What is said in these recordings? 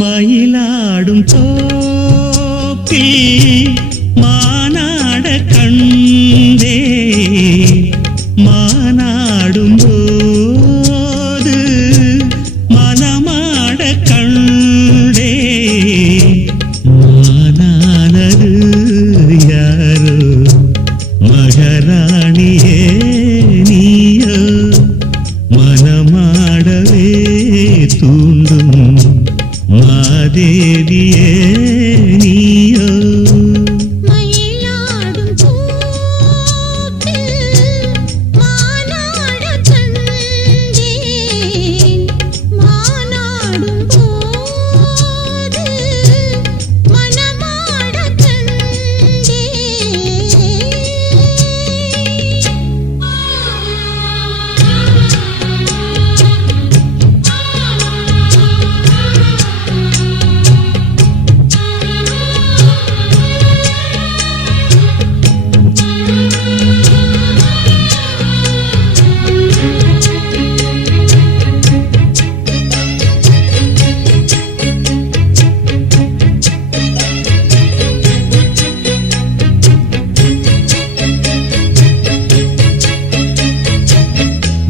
மயிலாடும் தோப்பில் மானாட கண்டே மானாடும் போது மனமாட கண்டே மானானது யாரோ மகாராணியே நீயோ மனமாடவே தூண்டும் மாதேவியே நீயோ மயிலாடும் தோப்பில் மானாட கண்டேன் மானாடும் போது மனமாட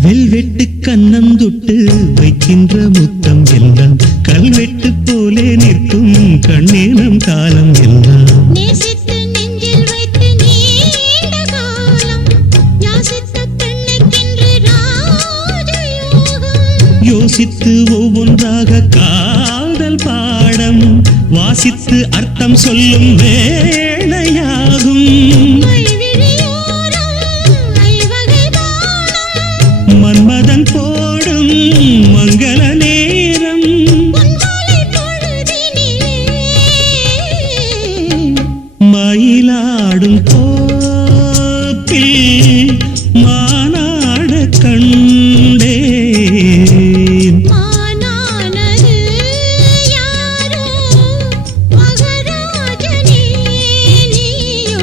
வெல்வெட்டு கண்ணம் தொட்டு வைக்கின்ற முத்தம் எல்லாம் கல்வெட்டு போலே நிற்கும் கண்ணேனம் காலம் எல்லாம் நேசித்து நெஞ்சில் வைத்து நீண்ட காலம் யாசித்த பெண்ணுக்கென்று ராஜயோகம் யோசித்து ஒவ்வொன்றாக காதல் பாடம் வாசித்து அர்த்தம் சொல்லும் வேளையாகும் மன்மதன் போடும் மங்கள நேரம் மயிலாடும் தோப்பில் மானாட கண்டேன் மானானது யாரோ மகாராஜனே நீயோ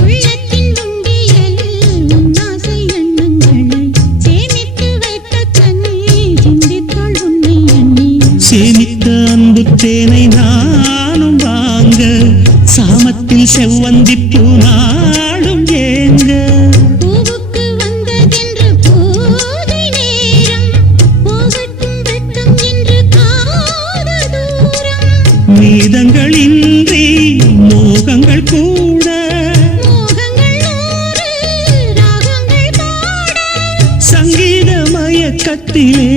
உள்ளத்தின் உண்டியலில் உன்னாசை எண்ணங்களை சேமித்து வைத்த கண்ணே சிந்தித்தாள் உன்னை எண்ணி சேமித்த அன்பு தேனை நானும் வாங்க சாமத்தில் செவ்வந்திப்பூ நாளும் ஏங்க பூவுக்கு வந்ததென்று போதை நேரம் போகட்டும் வெட்கம் என்று காத தூரம் மீதங்களின்றி மோகங்கள் கூட மோகங்கள் நூறு ராகங்கள் பாட சங்கீத மயக்கத்திலே